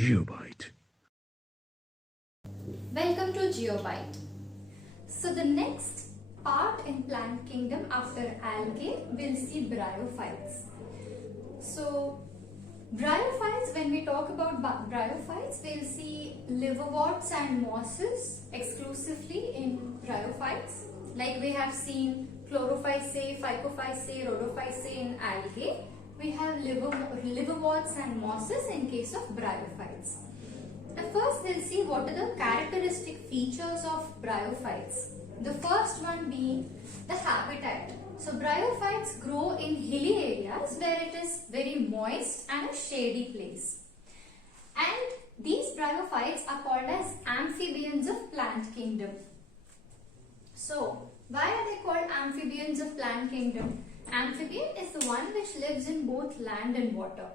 GeopByte. Welcome to GeopByte. So the next part in plant kingdom after algae, we'll see bryophytes. So bryophytes, when we talk about bryophytes, we'll see liverworts and mosses exclusively in bryophytes. Like we have seen chlorophyceae, phycophyceae, rhodophyceae in algae. We have liverworts and mosses in case of bryophytes. Now first we'll see what are the characteristic features of bryophytes. The first one being the habitat. So bryophytes grow in hilly areas where it is very moist and a shady place. And these bryophytes are called as amphibians of plant kingdom. So why are they called amphibians of plant kingdom? Amphibian is the one which lives in both land and water.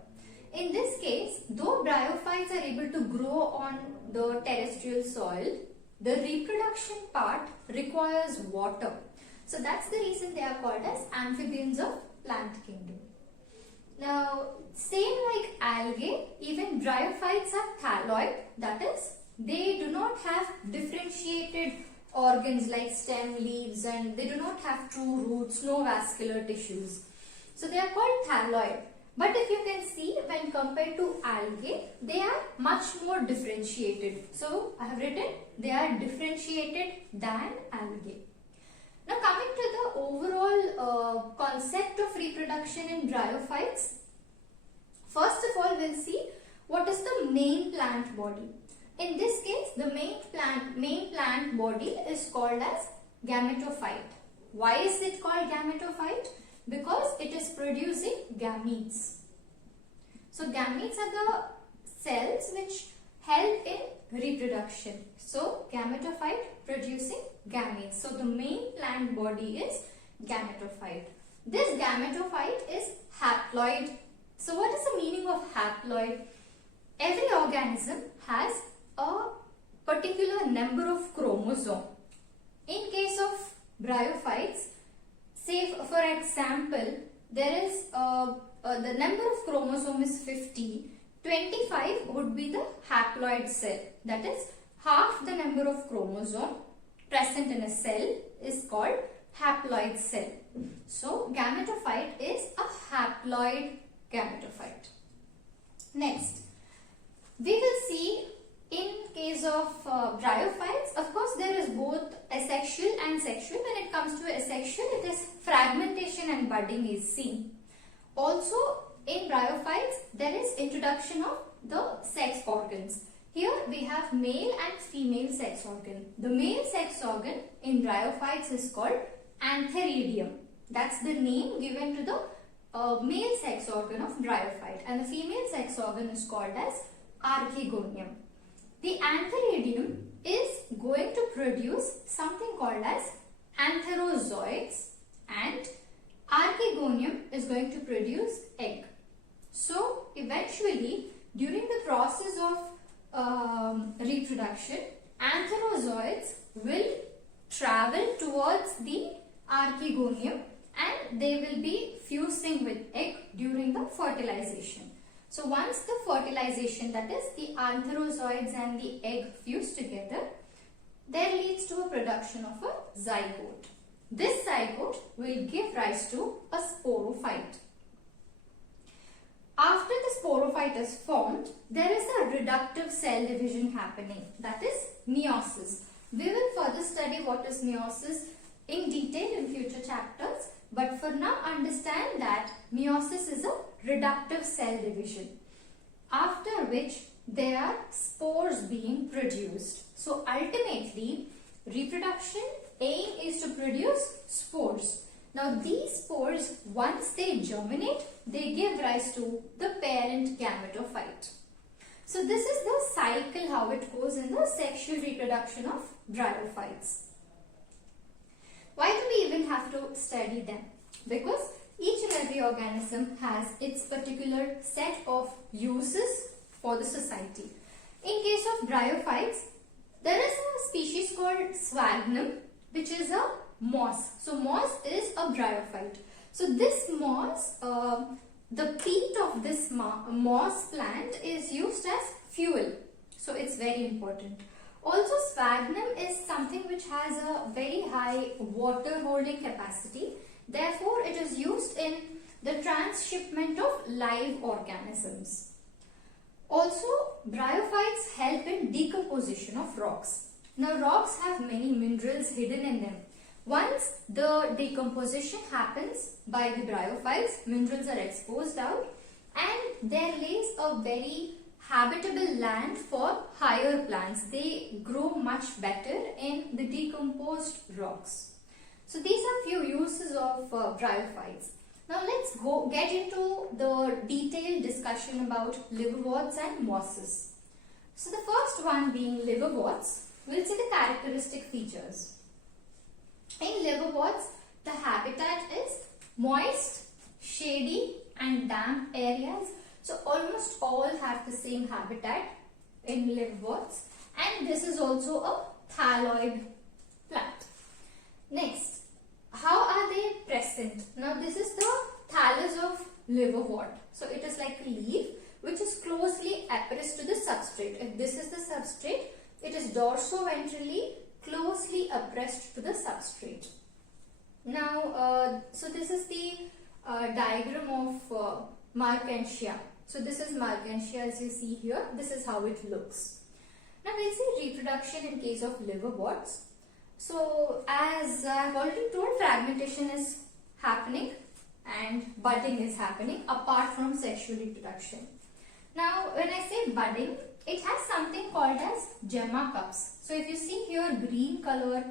In this case, though bryophytes are able to grow on the terrestrial soil, the reproduction part requires water. So that's the reason they are called as amphibians of plant kingdom. Now, same like algae, even bryophytes are thalloid. That is, they do not have differentiated organs like stem, leaves, and they do not have true roots, no vascular tissues. So they are called thalloid. But if you can see, when compared to algae, they are much more differentiated. So I have written they are differentiated than algae. Now coming to the overall concept of reproduction in bryophytes. First of all, we'll see what is the main plant body. In this case, the main plant body is called as gametophyte. Why is it called gametophyte? Because it is producing gametes. So gametes are the cells which help in reproduction. So gametophyte producing gametes. So the main plant body is gametophyte. This gametophyte is haploid. So what is the meaning of haploid? Every organism has a particular number of chromosomes. In case of bryophytes, say for example, there is the number of chromosomes is 50. 25 would be the haploid cell. That is, half the number of chromosome present in a cell is called haploid cell. So gametophyte is a haploid gametophyte. Next, we will see in case of bryophytes, of course there is both asexual and sexual. When it comes to asexual, it is fragmentation and budding is seen. Also in bryophytes, there is introduction of the sex organs. Here we have male and female sex organ. The male sex organ in bryophytes is called antheridium. That's the name given to the male sex organ of bryophyte, and the female sex organ is called as archegonium. The antheridium is going to produce something called as antherozoids, and archegonium is going to produce egg. So eventually, during the process of reproduction, antherozoids will travel towards the archegonium and they will be fusing with egg during the fertilization. So once the fertilization, that is the antherozoids and the egg fuse together, there leads to a production of a zygote. This zygote will give rise to a sporophyte. After the sporophyte is formed, there is a reductive cell division happening, that is meiosis. We will further study what is meiosis in detail in future chapters, but for now understand that meiosis is a reductive cell division, after which there are spores being produced. So ultimately, reproduction aim is to produce spores. Now these spores, once they germinate, they give rise to the parent gametophyte. So this is the cycle how it goes in the sexual reproduction of bryophytes. Why do we even have to study them? Because each and every organism has its particular set of uses for the society. In case of bryophytes, there is a species called sphagnum, which is a moss. So moss is a bryophyte. So this moss, the peat of this moss plant is used as fuel. So it's very important. Also, sphagnum is something which has a very high water holding capacity. Therefore, it is used in the transshipment of live organisms. Also, bryophytes help in decomposition of rocks. Now, rocks have many minerals hidden in them. Once the decomposition happens by the bryophytes, minerals are exposed out and there lays a very habitable land for higher plants. They grow much better in the decomposed rocks. So these are few uses of bryophytes. Now let's get into the detailed discussion about liverworts and mosses. So the first one being liverworts, we'll see the characteristic features. In liverworts, the habitat is moist, shady and damp areas. So almost all have the same habitat in liverworts, and this is also a thalloid plant. Next, how are they present? Now this is the thallus of liverwort. So it is like a leaf which is closely appressed to the substrate. If this is the substrate, it is dorsoventrally closely appressed to the substrate. Now, so this is the diagram of Markantia. So this is Markantia as you see here. This is how it looks. Now we'll see reproduction in case of liverworts. So as I have already told, fragmentation is happening and budding is happening apart from sexual reproduction. Now when I say budding, it has something called as gemma cups. So if you see here green color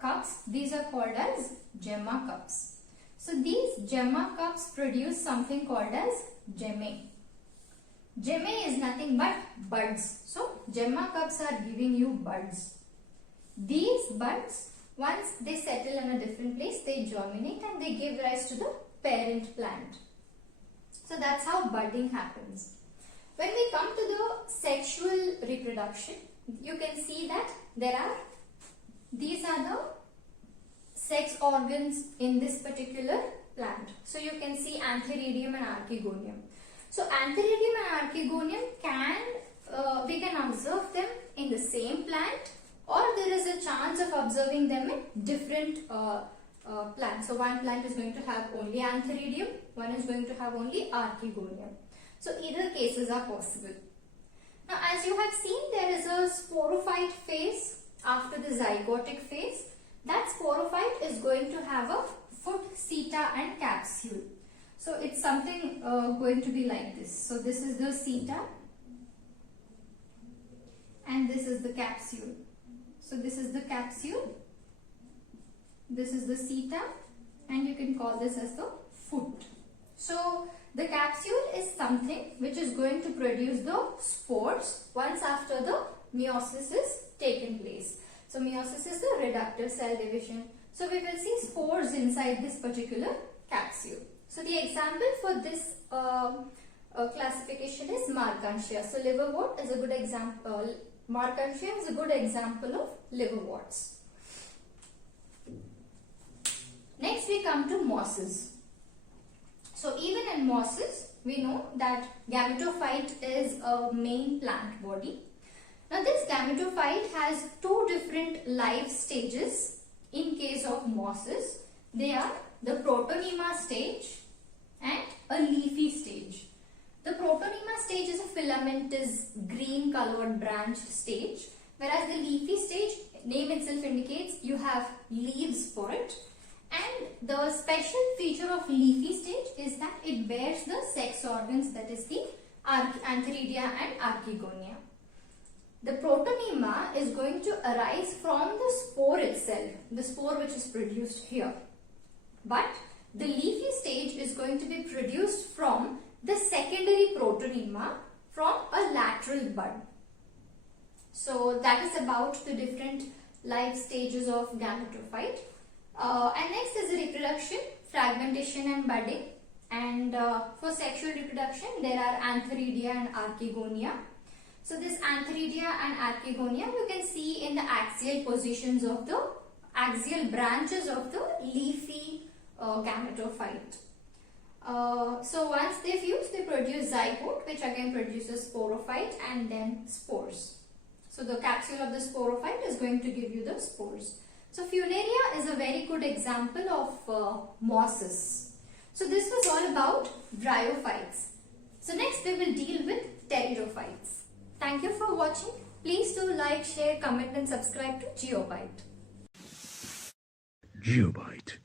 cups, these are called as gemma cups. So these gemma cups produce something called as gemmae. Gemmae is nothing but buds. So gemma cups are giving you buds. These buds, once they settle in a different place, they germinate and they give rise to the parent plant. So that's how budding happens. When we come to the sexual reproduction, you can see that these are the sex organs in this particular plant. So you can see antheridium and archegonium. So antheridium and archegonium we can observe them in the same plant, or there is a chance of observing them in different plants. So one plant is going to have only antheridium, one is going to have only archegonium. So either cases are possible. Now as you have seen, there is a sporophyte phase after the zygotic phase. That sporophyte is going to have a foot, seta and capsule. So it's something going to be like this. So this is the seta and this is the capsule. So this is the capsule, this is the seta, and you can call this as the foot. So the capsule is something which is going to produce the spores once after the meiosis is taken place. So meiosis is the reductive cell division. So we will see spores inside this particular capsule. So the example for this classification is Markantia. So liverwort is a good example. Markantia is a good example of liverworts. Next we come to mosses. So even in mosses, we know that gametophyte is a main plant body. Now this gametophyte has two different life stages in case of mosses. They are the protonema stage and a leafy stage. The protonema stage is a filamentous green colored branch stage, whereas the leafy stage, name itself indicates you have leaves for it. And the special feature of leafy stage is that it bears the sex organs, that is the antheridia and archegonia. The protonema is going to arise from the spore itself, the spore which is produced here. But the leafy stage is going to be produced from the secondary protonema from a lateral bud. So that is about the different life stages of gametophyte. And next is the reproduction, fragmentation and budding. And for sexual reproduction, there are antheridia and archegonia. So this antheridia and archegonia you can see in the axial positions of the axial branches of the leafy gametophyte. So once they fuse, they produce zygote, which again produces sporophyte and then spores. So the capsule of the sporophyte is going to give you the spores. So Funaria is a very good example of Mosis. So this was all about bryophytes. So next we will deal with pteridophytes. Thank you for watching. Please do like, share, comment and subscribe to GeopByte. GeopByte.